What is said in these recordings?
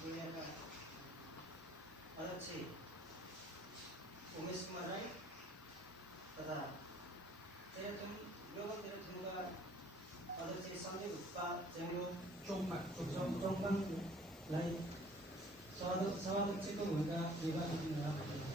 दुनियाँका अध्यक्ष उमेश कुमार राई तथा तेह्रथुम ग्लोबल तेह्रथुमका अध्यक्ष सन्दीप चोङपाङलाई सभाध्यक्षको भूमिका निर्वाह गर्नुभएको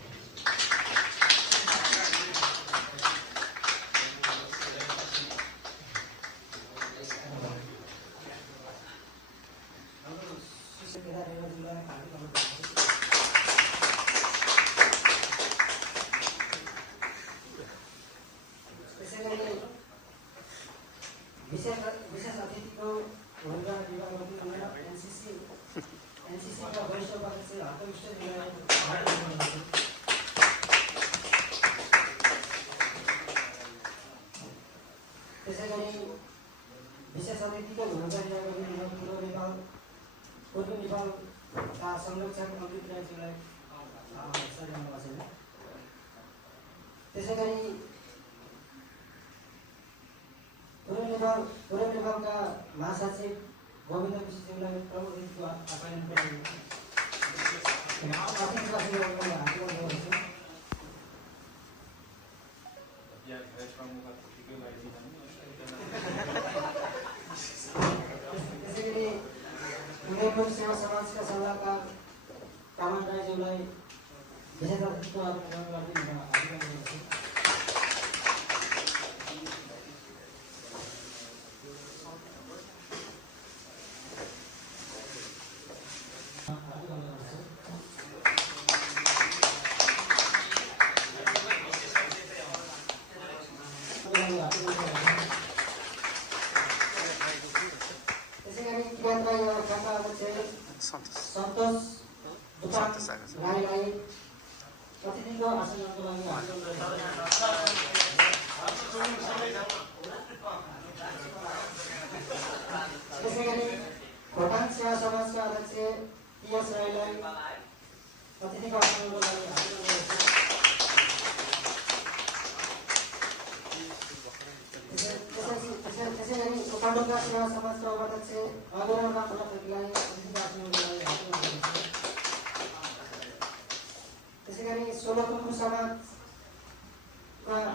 विशेष अतिथिको भूमिका निर्वाह गर्नुहुनेमा एनसीसीका वरिष्ठ उपाध्यक्ष हर्कविष्टजीलाई त्यसै गरी विशेष अतिथिको भूमिका निर्वाह गर्नुहुने पूर्व नेपालका संरक्षक अमृत राईजीलाई सल्लाहमा छैन। त्यसै गरी पूर्व नेपालका महासचिव गोविन्द विष्टज्यूलाई प्रमुख अतिथिको आह्वान त्यसै गरी उदयपुर सेवा समाजका सल्लाहकार कामन राईज्यूलाई विशेष अतिथिको आह्वान गरिदिनु सन्तोष राईलाई अतिथिको आसनको लागि त्यसै गरी भोटाङ सेवा समाजका अध्यक्ष टीएस राईलाई अतिथिको आसनको लागि त्यसै गरी उपाडुका सेवा समाजका उपाध्यक्ष अभिनव प्रसादलाई अतिथिको आसनको लागि त्यसै गरी सोलुखुम्बु समाजका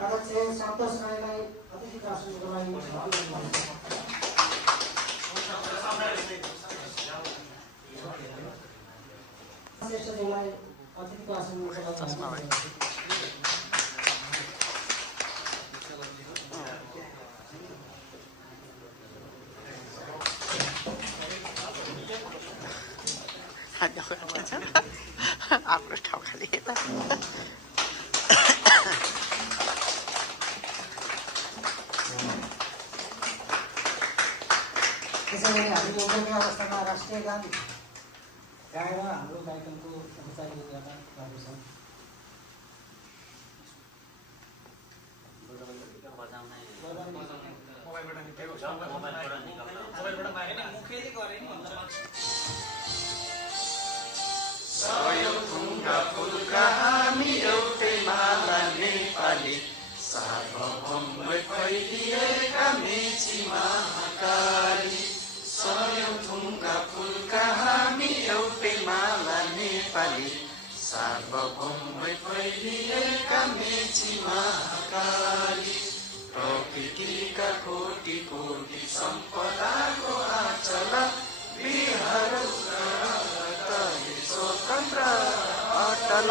अध्यक्ष सन्तोष राईलाई अतिथिको आसनको लागि श्रेष्ठज्यूलाई अतिथिको आसनको लागि आफ्नो ठाउँ खाली त्यसै गरी हामी उद्योगी अवस्थामा राष्ट्रिय गान गाएर हाम्रो कार्यक्रमको औपचारिक उद्घाटन गर्दैछौँ। सयौँ फुलका हामी एउटै माला नेपाली सार्वभौमै फैलिएका मेची महाकाली। सयौँ थुङ्गा फुलका हामी एउटै माला नेपाली सार्वभौमै फैलिएका मेची महाकाली। प्रकृतिका कोटि कोटि सम्पदाको आँचल बिहारौ स्वतन्त्र अटल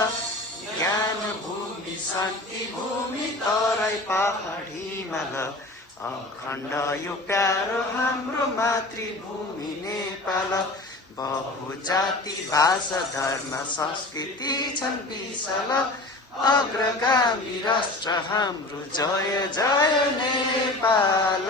ज्ञान भूमि शान्ति भूमि तराई पहाडी हिमाल अखण्ड यो प्यारो हाम्रो मातृभूमि नेपाल। बहुजाति भाषा धर्म संस्कृति छन् विशाल अग्रगामी राष्ट्र हाम्रो जय जय नेपाल।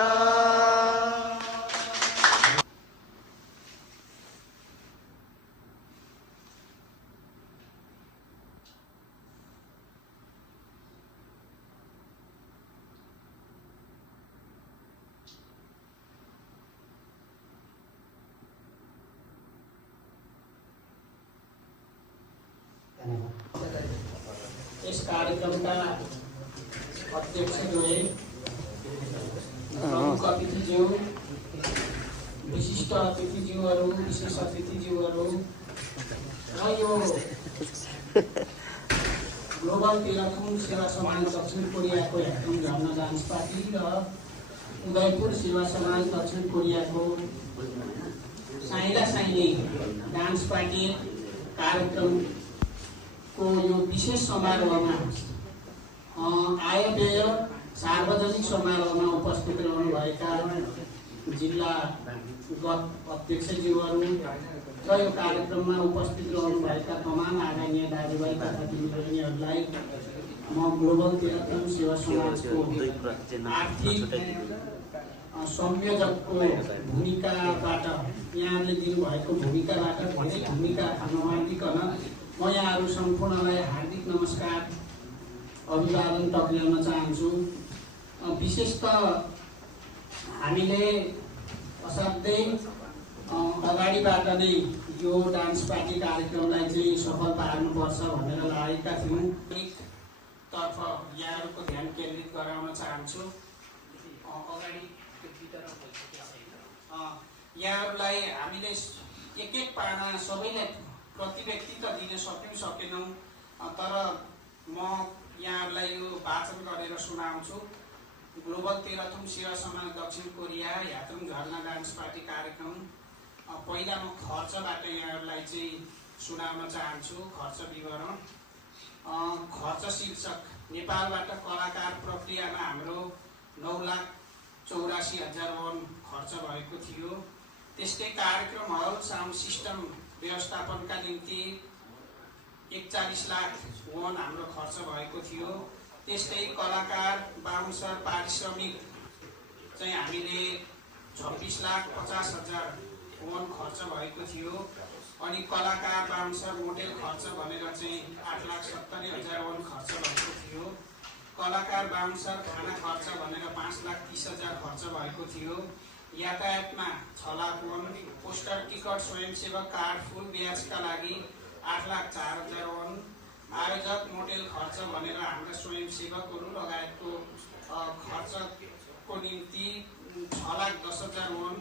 इस कार्यक्रम का अध्यक्ष जो है प्रमुख अतिथिज्यू विशिष्ट अतिथिज्यूहरू विशेष अतिथिज्यूहरू र यो ग्लोबल टेलिकम सेवा समाज दक्षिण कोरियाको ह्याटोङ झर्ना डान्स पार्टी र उदयपुर सेवा समाज दक्षिण कोरियाको साइला साइले डान्स पार्टी कार्यक्रमको यो विशेष समारोहमा आय व्यय सार्वजनिक समारोहमा उपस्थित रहनुभएका जिल्लागत अध्यक्षज्यूहरू र यो कार्यक्रममा उपस्थित रहनुभएका तमाम आदरणीय दाजुभाइ तथा दिदीबहिनीहरूलाई म ग्लोबल टेलिकम सेवा समाजको आर्थिक संयोजकको भूमिकाबाट यहाँले दिनुभएको भूमिकाबाट धेरै भूमिका नमागिकन म यहाँहरू सम्पूर्णलाई हार्दिक नमस्कार अभिवादन टक्र्याउन चाहन्छु। विशेषतः हामीले असाध्यै अगाडिबाट नै यो डान्स पार्टी कार्यक्रमलाई चाहिँ सफल पार्नुपर्छ भनेर लागेका थियौँ। तर्फ यहाँहरूको ध्यान केन्द्रित गराउन चाहन्छु। अगाडि यहाँहरूलाई हामीले एक एक पाना सबैलाई प्रति व्यक्ति त दिन सकेनौँ, तर म यहाँहरूलाई यो वाचन गरेर सुनाउँछु। ग्लोबल टेलिकम सेवा समाज दक्षिण कोरिया ह्याटोङ झर्ना डान्स पार्टी कार्यक्रम। पहिला म खर्चबाट यहाँहरूलाई चाहिँ सुनाउन चाहन्छु। खर्च विवरण। खर्च शीर्षक नेपालबाट कलाकार प्रक्रियामा हाम्रो 9,84,000 वोन खर्च भएको थियो। त्यस्तै कार्यक्रम हल साउन्ड सिस्टम व्यवस्थापनका निम्ति 41 लाख वोन हाम्रो खर्च भएको थियो। त्यस्तै कलाकार बाउन्सर पारिश्रमिक चाहिँ हामीले 26,50,000 वोन खर्च भएको थियो। अनि कलाकार बाउन्सर मोडेल खर्च भनेर चाहिँ 8,70,000 वोन खर्च भएको थियो। कलाकार बाउन्सर खाना खर्च भनेर 5,30,000 खर्च भएको थियो। यातायातमा 6 लाख वोन, पोस्टर टिकट स्वयंसेवक कार्ड फुल ब्याजका लागि 8,04,000 वोन, आयोजक मोडेल खर्च भनेर हाम्रा स्वयंसेवकहरू लगायतको खर्चको निम्ति 6,10,000 वोन,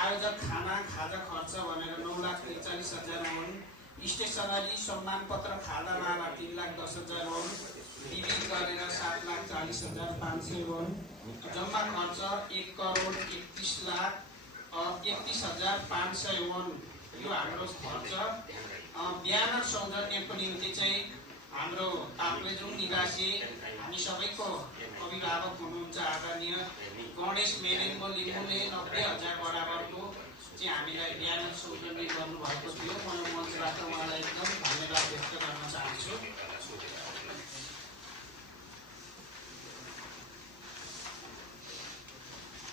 आयोजक खाजा खर्च भनेर 9,43,000 वोन, स्टेसनरी सम्मान पत्र खादा माला 3,10,000 वोन, विविध गरेर 7,40,500 वोन, जम्मा खर्च 1,31,31,500 वोन यो हाम्रो खर्च। ब्यानर सौजन्यको निम्ति चाहिँ हाम्रो ताप्लेजुङ निवासी हामी सबैको अभिभावक हुनुहुन्छ आदरणीय गणेश मेरेङ्गो लिम्बूले 90,000 बराबरको चाहिँ हामीलाई ब्यानर सौजन्य गर्नुभएको थियो। म यो मञ्चबाट उहाँलाई एकदम धन्यवाद व्यक्त गर्न चाहन्छु।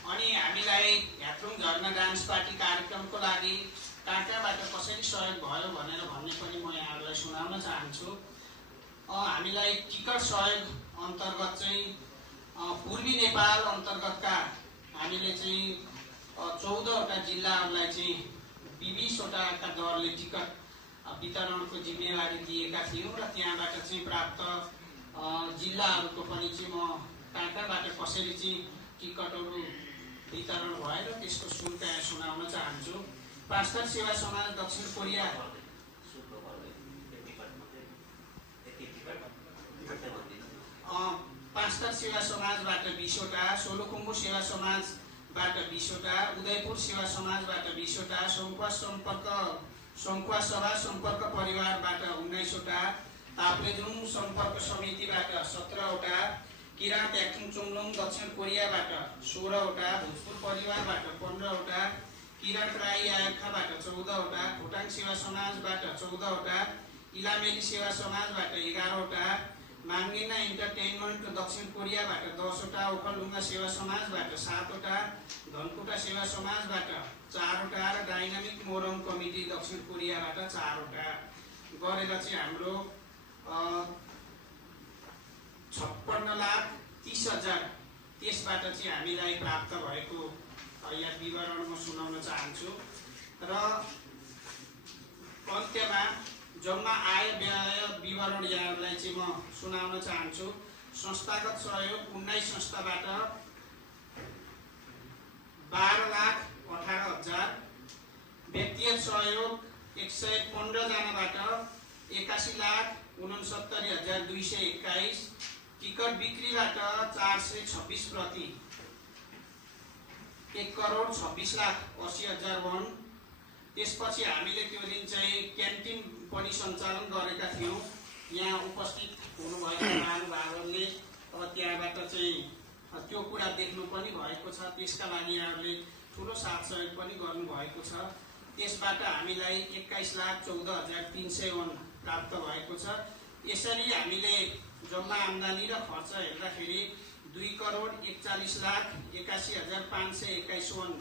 अनि हामीलाई ह्याटोङ झर्ना डान्स पार्टी कार्यक्रमको लागि कहाँबाट कसरी सहयोग भयो भनेर भन्ने पनि म यहाँहरूलाई सुनाउन चाहन्छु। हामीलाई टिकट सहयोग अन्तर्गत चाहिँ पूर्वी नेपाल अन्तर्गतका हामीले चाहिँ 14वटा जिल्लाहरूलाई चाहिँ 20वटाका दरले टिकट वितरणको जिम्मेवारी दिएका थियौँ र त्यहाँबाट चाहिँ प्राप्त जिल्लाहरूको पनि चाहिँ म कहाँबाट कसरी चाहिँ टिकटहरू वितरण भएर त्यसको शुल्क सुनाउन चाहन्छु। पास्टर सेवा समाज दक्षिण कोरिया पास्टर सेवा समाजबाट 20वटा, सोलुखुम्बु सेवा समाजबाट 20वटा, उदयपुर सेवा समाजबाट 20वटा, सङ्खुवा सभा सम्पर्क परिवारबाट 19वटा, ताप्लेजुङ सम्पर्क समितिबाट 17वटा, किराँत याक्थुङ चुङलुङ दक्षिण कोरियाबाट 16वटा, भोजपुर परिवारबाट 15वटा, किराँत राई आयखाबाट 14वटा, खोटाङ सेवा समाजबाट 14वटा, इलामेली सेवा समाजबाट 11वटा, माङ्गिना इन्टरटेनमेन्ट दक्षिण कोरियाबाट 10वटा, ओखलढुङ्गा सेवा समाजबाट 7वटा, धनकुटा सेवा समाजबाट 4वटा र डाइनामिक मोरङ कमिटी दक्षिण कोरियाबाट 4वटा गरेर चाहिँ हाम्रो 56,30,000 त्यसबाट चाहिँ हामीलाई प्राप्त भएको यहाँ विवरण म सुनाउन चाहन्छु। र अन्त्यमा जम्मा आय व्यय विवरण यहाँहरूलाई चाहिँ म सुनाउन चाहन्छु। संस्थागत सहयोग 19 संस्थाबाट 12,18,000, व्यक्तिगत सहयोग 115 जनाबाट 81,69,221, टिकट बिक्रीबाट 426 प्रति 1,26,80,000 वन। त्यसपछि हामीले त्यो दिन चाहिँ क्यान्टिन पनि सञ्चालन गरेका थियौँ। यहाँ उपस्थित हुनुभएका महानुभावहरूले अब त्यहाँबाट चाहिँ त्यो कुरा देख्नु पनि भएको छ, त्यसका लागि यहाँहरूले ठुलो साथ सहयोग पनि गर्नुभएको छ। त्यसबाट हामीलाई 21,14,300 वन प्राप्त भएको छ। यसरी हामीले जम्मा आम्दानी र खर्च हेर्दाखेरि 2,41,81,521 वन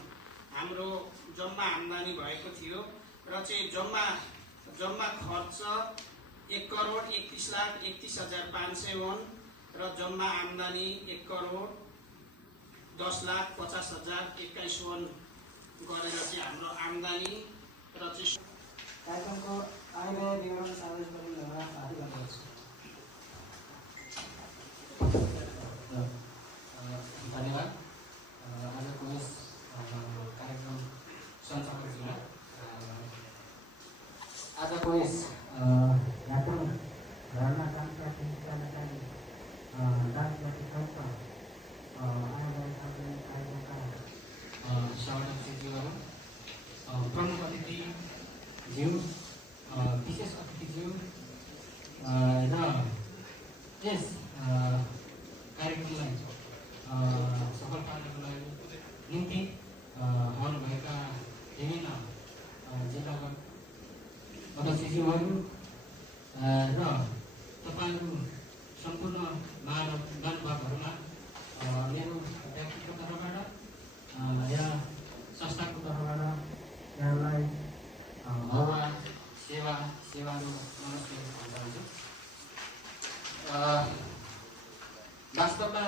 हाम्रो जम्मा आम्दानी भएको थियो र चाहिँ जम्मा खर्च 1,31,31,500 वन र जम्मा आम्दानी 1,10,50,021 वन गरेर चाहिँ हाम्रो आम्दानी र चाहिँ कार्यक्रमको आयव्यय विवरण सार्वजनिक गर्ने एउटा आदि गर्नुहोस्। धन्यवाद। आजको यस कार्यक्रम सञ्चालकज्यूलाई आजको यस यात्रु धर्ना जान्छन् जानकारी दार्जिलिङ संस्था आयव्यय सार्वजनिक कार्यक्रमका सभासदज्यूहरू, प्रमुख अतिथिज्यू, विशेष अतिथिज्यू र यस कार्यक्रमलाई सफल पार्नको लागि निम्ति आउनुभएका विभिन्न जिल्लाका अध्यक्षज्यूहरू र तपाईँहरू सम्पूर्ण महानुभावहरूमा मेरो व्यक्तिगत तर्फबाट या संस्थाको तर्फबाट यहाँलाई हवा सेवाहरू नमस्ते भन्न चाहन्छु। वास्तवमा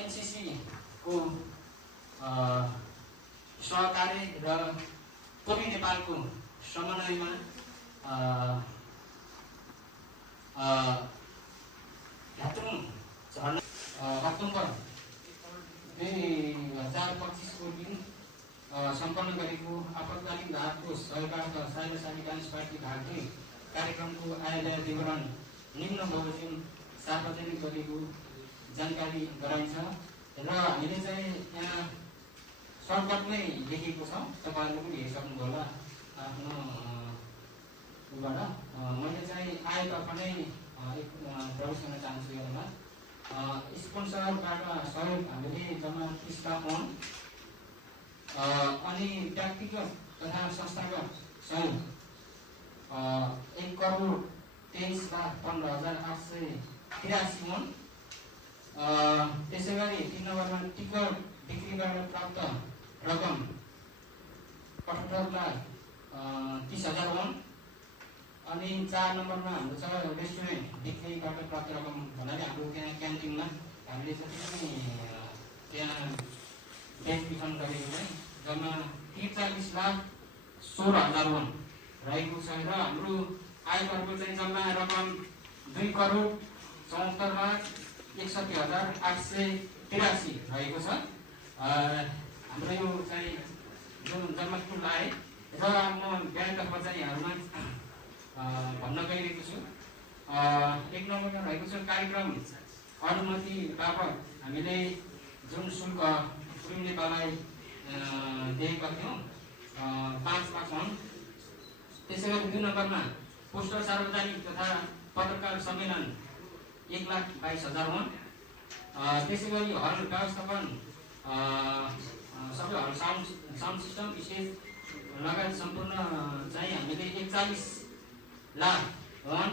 एनसीसी को सहकार्य र पूर्वी नेपालको समन्वयमा ध्यात्रुङ झरना अक्टोबर 2025 को दिन सम्पन्न गरेको आपतकालीन राहतको सहयोगार्थ साइबर साइनिक पार्टी भारतीय कार्यक्रमको आयव्यय विवरण निम्न बमोजिम सार्वजनिक गरेको जानकारी गराइन्छ र हामीले चाहिँ यहाँ सर्टकटमै लेखेको छ, तपाईँहरूले पनि हेरिसक्नु होला आफ्नो उबाट। मैले चाहिँ आयोतर्फ नै प्रवेश गर्न चाहन्छु। यसमा स्पोन्सरबाट सहयोग हामीले जम्मा 30 लाख वन अनि व्यक्तिगत तथा संस्थागत सहयोग 1,23,15,883 वन। त्यसै गरी 3 नम्बरमा टिकट बिक्रीबाट प्राप्त रकम 78,30,000 वन अनि 4 नम्बरमा हाम्रो छ रेस्टुरेन्ट बिक्रीबाट प्राप्त रकम भन्नाले हाम्रो त्यहाँ क्यान्टिनमा हामीले जति पनि त्यहाँ बेच वितरण गरेको चाहिँ जम्मा 43,16,000 वन रहेको छ र हाम्रो आयकरको चाहिँ जम्मा रकम 2,64,61,883 रहेको छ। हाम्रो यो चाहिँ जुन जम्मा कुल आए र म ब्याङ्कतर्फ चाहिँ यहाँहरूमा भन्न गइरहेको छु। 1 नम्बरमा रहेको छ कार्यक्रम अनुमति बापत हामीले जुन शुल्क पूर्वी नेपाललाई दिएका थियौँ 5 लाख वन। त्यसै गरी 2 नम्बरमा पोस्टर सार्वजनिक तथा पत्रकार सम्मेलन 1,22,000 वन। त्यसै गरी हल व्यवस्थापन सबै हल साउन्ड सिस्टम स्टेज लगायत सम्पूर्ण चाहिँ हामीले 41 लाख वन।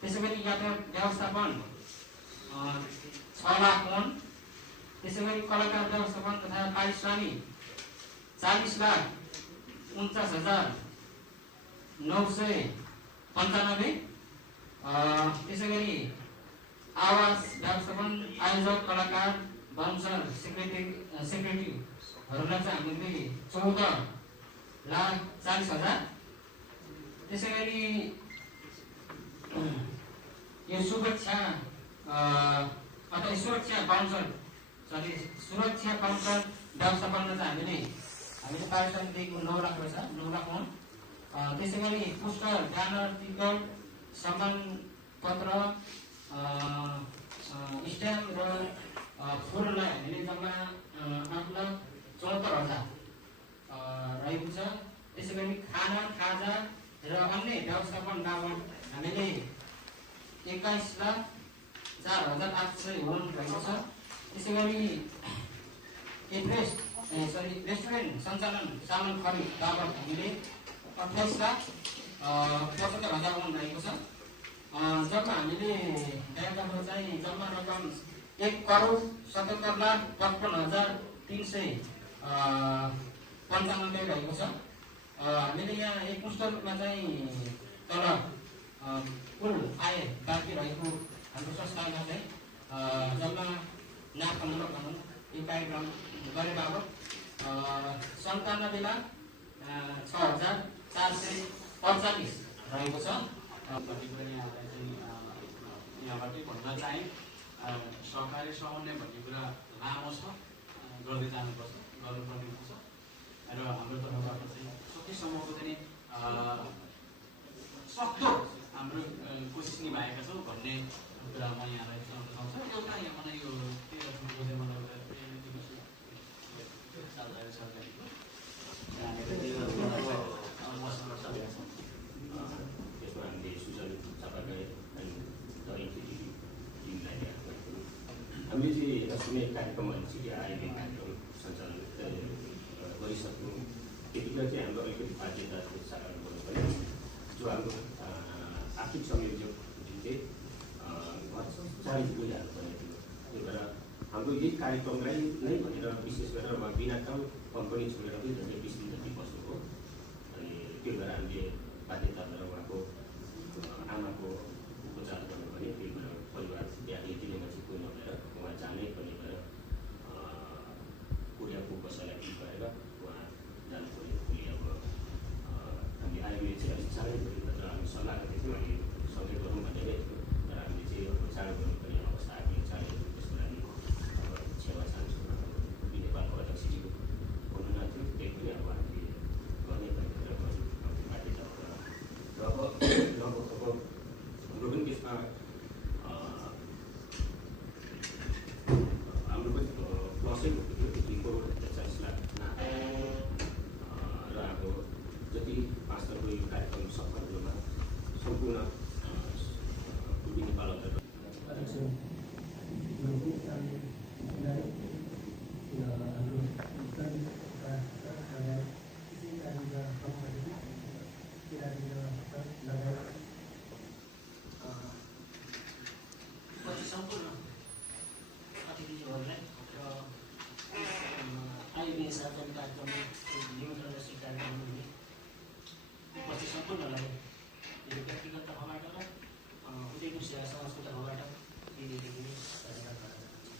त्यसै गरी यातायात व्यवस्थापन 6 लाख वन। त्यसै गरी कलाकार व्यवस्थापन तथा पारिश्रमिक 40,49,995। त्यसै गरी आवास व्यवस्थापन आयोजक कलाकार बाउन्सर सेक्रेटरीहरूलाई चाहिँ हामीले 14,40,000। त्यसै गरी यो सुरक्षा बाउन्सर व्यवस्थापनमा चाहिँ हामीले हामीले पारिश्रमिक दिएको 9 लाख रहेछ, 9 लाख हो। त्यसै गरी पोस्टर, ब्यानर, टिकट, सम्मान पत्र, स्ट्याम्प र फुललाई हामीले जम्मा 8,74,000 रहेको छ। त्यसै गरी खाना, खाजा र अन्य व्यवस्थापन बाबत हामीले 21,04,801 रहेको छ। त्यसै गरी रेस्टुरेन्ट सञ्चालन सामान खरिद बाबत हामीले 28,75,000 रहेको छ। जम्मा हामीले ब्याङ्कबाट चाहिँ जम्मा रकम 1,57,55,395 रहेको छ। हामीले यहाँ एकमुष्ट रूपमा चाहिँ तल कुल आय बाँकी रहेको हाम्रो संस्थामा चाहिँ जम्मा नाफामुलक भनौँ यो कार्यक्रम गरे बाबत 97,06,445 रहेको छ। कति कुरा यहाँलाई चाहिँ यहाँबाटै भन्न चाहेँ, सहकारी समन्वय भन्ने कुरा लामो छ, गर्दै जानुपर्छ, गर्नुपर्ने हुन्छ र हाम्रो तर्फबाट चाहिँ सकेसम्मको चाहिँ सक्दो हाम्रो कोसिस निभाएका छौँ भन्ने कुरा म यहाँलाई सुनाउन चाहन्छु। एउटा यहाँ मलाई यो हामीले चाहिँ कुनै कार्यक्रमहरू चाहिँ आयोजन कार्यक्रम सञ्चालन गरिसक्यौँ। त्यतिखेर चाहिँ हाम्रो अलिकति बाध्यता साकार गर्नु पर्यो। जो हाम्रो आर्थिक संयोजक जुन चाहिँ चालिस बुझाउनु पर्ने थियो। त्यही भएर हाम्रो यही कार्यक्रमलाई नै भनेर विशेष गरेर बिना काम कम्पनी छोडेर पनि झन्डै 20 दिन जति बस्नु हो। अनि त्यही भएर हामीले बाध्यता भएर उहाँको आमाको उपचार गर्नु पर्ने। त्यही भएर परिवार बिहान दिने मान्छे कोही नभएर उहाँ जानै पर्ने भएर कोरियाको कसैलाई ठिक गरेर उहाँ जानु पर्ने। भोलि अब हामी आयुर्वेद चाहिँ अलिक चाँडै गरेर हामी सल्लाह गरेको थियौँ, हामी सँगै गरौँ भनेर। तर हामीले चाहिँ अब चाँडो गर्नुपर्ने अवस्था आयो। चाँडै त्यसको लागि छेवा चाहन्छु नेपालको अध्यक्षजीको अनुरोध थियो, त्यही पनि अब हामीले गर्नै पर्ने र बाध्यता र अब लगभग हाम्रो पनि त्यसमा हाम्रो पनि प्लसै भएको थियो, 2,40,40 लाख र अब जति 5 तारिकको यो कार्यक्रम सफल हुनुमा सम्पूर्ण नेपाल सम्पूर्ण अतिथिज्यूहरूलाई र आयुर्वेद सार्वजनिक कार्यक्रममा निमन्त्रण स्वीकार गर्नुहुने उपस्थित सम्पूर्णलाई मेरो व्यक्तिगत तर्फबाट र उदयपुर सेवा समाजको तर्फबाट दिदीदेखि नै धन्यवाद गर्न चाहन्छु।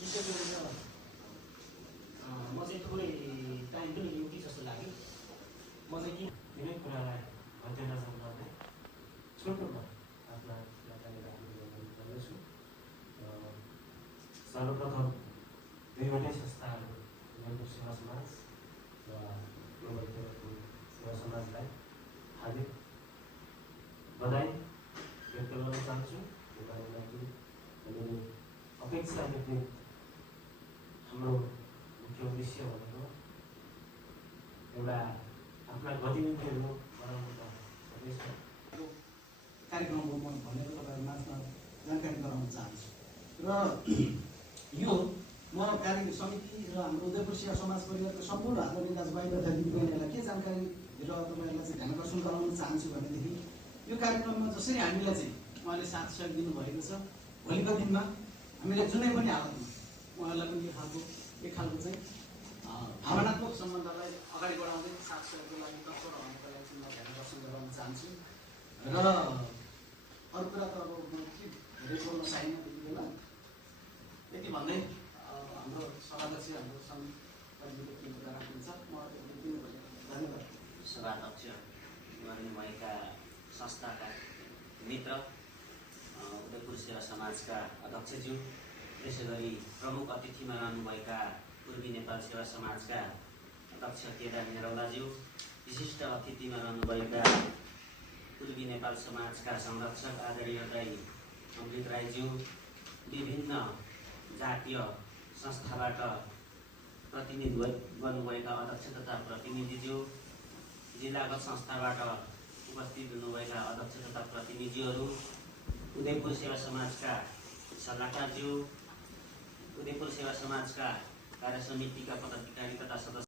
विशेष गरेर म चाहिँ थोरै टाइम पनि लिउँ कि जस्तो लाग्यो। म चाहिँ के धेरै कुरालाई भन्दै नजाउँदै छोटोमा आफ्ना गर्दैछु। सर्वप्रथम दुईवटै संस्थाहरू उदयपुर सेवा समाज र सेवा समाजलाई हार्दिक बधाई व्यक्त गर्न चाहन्छु। नेपाली मेरो अपेक्षा व्यक्ति हाम्रो मुख्य उद्देश्य भनेको एउटा आफ्ना गतिविधिहरू बनाउनु त सबै छ। कार्यक्रमको म भनेर तपाईँहरू माझमा जानकारी गराउन चाहन्छु। र यो म कार्य समिति र हाम्रो उदयपुर सेवा समाज परिवारको सम्पूर्ण आदरणीय दाजुभाइ तथा दिदीबहिनीहरूलाई के जानकारी र तपाईँहरूलाई चाहिँ ध्यानकर्षण गराउन चाहन्छु भनेदेखि यो कार्यक्रममा जसरी हामीलाई चाहिँ उहाँले साथ सहयोग दिनुभएको छ, भोलिको दिनमा हामीले जुनै पनि हालतमा उहाँहरूलाई पनि एक खालको चाहिँ भावनात्मक सम्बन्धलाई अगाडि बढाउँदै साथ सहयोगको लागि तत्पर रहनुको लागि चाहिँ म ध्यानकर्षण गराउन चाहन्छु। र अरू कुरा त अब म के धेरै बोल्न चाहिनँ त्यति बेला। यति भन्दै हाम्रो सभाध्यक्ष हाम्रो समितिको के कुरा राखिन्छ म धन्यवाद। सभाध्यक्ष गर्नुभएका संस्थाका मित्र, उदयपुर सेवा समाजका अध्यक्षज्यू, त्यसै गरी प्रमुख अतिथिमा रहनुभएका पूर्वी नेपाल सेवा समाजका अध्यक्ष केदार निरौलाज्यू, विशिष्ट अतिथिमा रहनुभएका पूर्वी नेपाल समाजका संरक्षक आदरणीय दाई अमृत राईज्यू, विभिन्न जातीय संस्थाबाट प्रतिनिधित्व गर्नुभएका अध्यक्ष तथा प्रतिनिधिज्यू, जिल्लागत संस्थाबाट उपस्थित हुनुभएका अध्यक्ष तथा प्रतिनिधिहरू, उदयपुर सेवा समाजका सल्लाहकारज्यू, उदयपुर सेवा समाजका कार्य समितिका पदाधिकारी तथा सदस्य